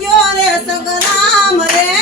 ગયો રે સંગ્રામ રે.